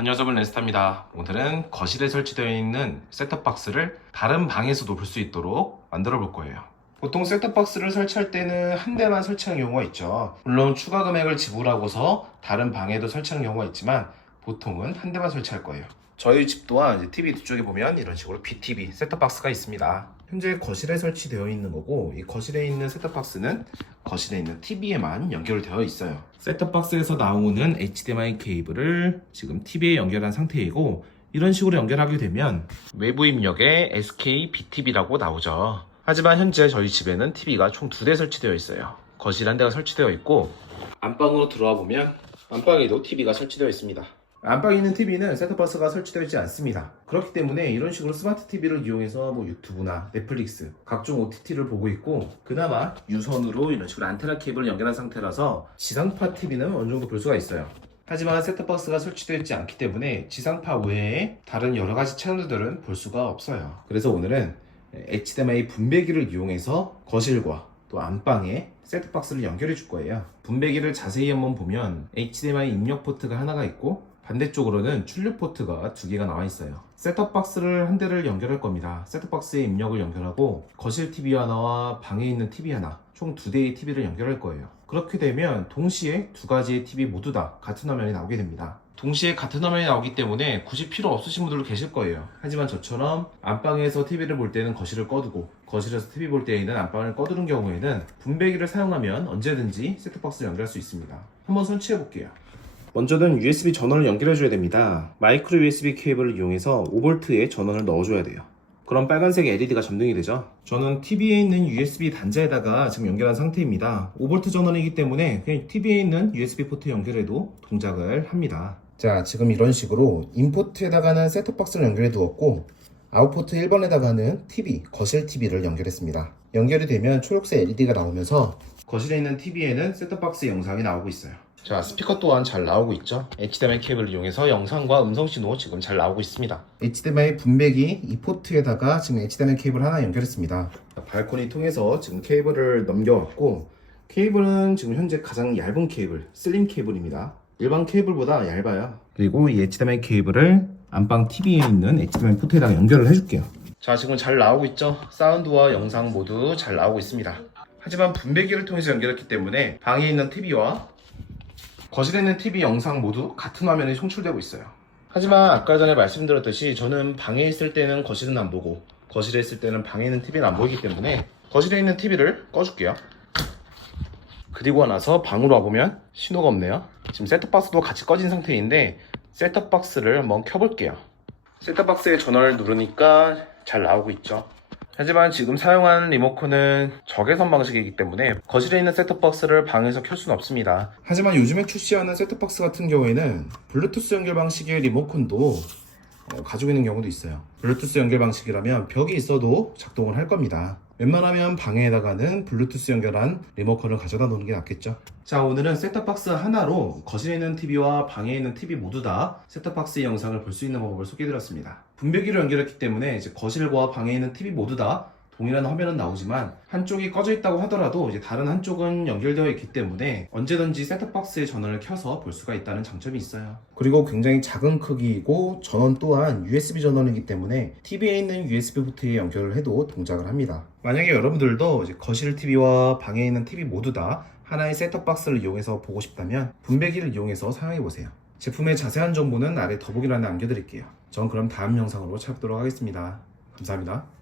안녕하세요 렌스타입니다. 오늘은 거실에 설치되어 있는 셋톱박스를 다른 방에서도 볼 수 있도록 만들어 볼 거예요. 보통 셋톱박스를 설치할 때는 한 대만 설치하는 경우가 있죠. 물론 추가 금액을 지불하고서 다른 방에도 설치하는 경우가 있지만 보통은 한 대만 설치할 거예요 저희 집 또한 TV 뒤쪽에 보면 이런 식으로 BTV 셋톱박스가 있습니다 현재 거실에 설치되어 있는 거고 이 거실에 있는 셋톱박스는 거실에 있는 TV에만 연결되어 있어요. 셋톱박스에서 나오는 HDMI 케이블을 지금 TV에 연결한 상태이고 이런 식으로 연결하게 되면 외부 입력에 SK BTV라고 나오죠. 하지만 현재 저희 집에는 TV가 총 두 대 설치되어 있어요. 거실 한 대가 설치되어 있고 안방으로 들어와 보면 안방에도 TV가 설치되어 있습니다. 안방에 있는 TV는 셋톱박스가 설치되어 있지 않습니다. 그렇기 때문에 이런 식으로 스마트 TV를 이용해서 뭐 유튜브나 넷플릭스, 각종 OTT를 보고 있고 그나마 유선으로 이런 식으로 안테나 케이블을 연결한 상태라서 지상파 TV는 어느 정도 볼 수가 있어요. 하지만 셋톱박스가 설치되어 있지 않기 때문에 지상파 외에 다른 여러 가지 채널들은 볼 수가 없어요. 그래서 오늘은 HDMI 분배기를 이용해서 거실과 또 안방에 셋톱박스를 연결해 줄 거예요. 분배기를 자세히 한번 보면 HDMI 입력 포트가 하나가 있고 반대쪽으로는 출력 포트가 두 개가 나와 있어요. 셋톱 박스를 한 대를 연결할 겁니다. 셋톱 박스에 입력을 연결하고 거실 TV 하나와 방에 있는 TV 하나 총 두 대의 TV를 연결할 거예요. 그렇게 되면 동시에 두 가지의 TV 모두 다 같은 화면이 나오게 됩니다. 동시에 같은 화면이 나오기 때문에 굳이 필요 없으신 분들도 계실 거예요. 하지만 저처럼 안방에서 TV를 볼 때는 거실을 꺼두고 거실에서 TV 볼 때에는 안방을 꺼두는 경우에는 분배기를 사용하면 언제든지 셋톱박스를 연결할 수 있습니다. 한번 설치해 볼게요. 먼저는 USB 전원을 연결해 줘야 됩니다. 마이크로 USB 케이블을 이용해서 5V의 전원을 넣어 줘야 돼요. 그럼 빨간색 LED가 점등이 되죠. 저는 TV에 있는 USB 단자에다가 지금 연결한 상태입니다. 5V 전원이기 때문에 그냥 TV에 있는 USB 포트 연결해도 동작을 합니다. 자, 지금 이런 식으로 인포트에다가는 셋톱박스를 연결해 두었고 아웃포트 1번에다가는 TV, 거실 TV를 연결했습니다. 연결이 되면 초록색 LED가 나오면서 거실에 있는 TV에는 셋톱박스 영상이 나오고 있어요. 자, 스피커 또한 잘 나오고 있죠. HDMI 케이블을 이용해서 영상과 음성 신호 지금 잘 나오고 있습니다. HDMI 분배기 이 포트에다가 지금 HDMI 케이블 하나 연결했습니다. 발코니 통해서 지금 케이블을 넘겨왔고 케이블은 지금 현재 가장 얇은 케이블, 슬림 케이블입니다. 일반 케이블보다 얇아요. 그리고 이 HDMI 케이블을 안방 TV에 있는 HDMI 포트에다가 연결을 해줄게요. 자, 지금 잘 나오고 있죠? 사운드와 영상 모두 잘 나오고 있습니다. 하지만 분배기를 통해서 연결했기 때문에 방에 있는 TV와 거실에 있는 TV 영상 모두 같은 화면에 송출되고 있어요. 하지만 아까 전에 말씀드렸듯이 저는 방에 있을 때는 거실은 안 보고 거실에 있을 때는 방에 있는 TV는 안 보이기 때문에 거실에 있는 TV를 꺼줄게요. 그리고 나서 방으로 와보면 신호가 없네요. 지금 셋톱박스도 같이 꺼진 상태인데 셋톱박스를 한번 켜볼게요. 셋톱박스의 전원을 누르니까 잘 나오고 있죠. 하지만 지금 사용하는 리모컨은 적외선 방식이기 때문에 거실에 있는 셋톱박스를 방에서 켤 수는 없습니다. 하지만 요즘에 출시하는 셋톱박스 같은 경우에는 블루투스 연결 방식의 리모컨도 어, 가지고 있는 경우도 있어요. 블루투스 연결 방식이라면 벽이 있어도 작동을 할 겁니다. 웬만하면 방에다가는 블루투스 연결한 리모컨을 가져다 놓는 게 낫겠죠. 자, 오늘은 셋톱박스 하나로 거실에 있는 TV와 방에 있는 TV 모두 다 셋톱박스의 영상을 볼 수 있는 방법을 소개해드렸습니다. 분배기로 연결했기 때문에 이제 거실과 방에 있는 TV 모두 다 동일한 화면은 나오지만 한쪽이 꺼져 있다고 하더라도 이제 다른 한쪽은 연결되어 있기 때문에 언제든지 셋톱박스의 전원을 켜서 볼 수가 있다는 장점이 있어요. 그리고 굉장히 작은 크기이고 전원 또한 USB 전원이기 때문에 TV에 있는 USB 포트에 연결을 해도 동작을 합니다. 만약에 여러분들도 거실 TV와 방에 있는 TV 모두 다 하나의 셋톱박스를 이용해서 보고 싶다면 분배기를 이용해서 사용해 보세요. 제품의 자세한 정보는 아래 더보기란에 남겨드릴게요. 전 그럼 다음 영상으로 찾도록 하겠습니다. 감사합니다.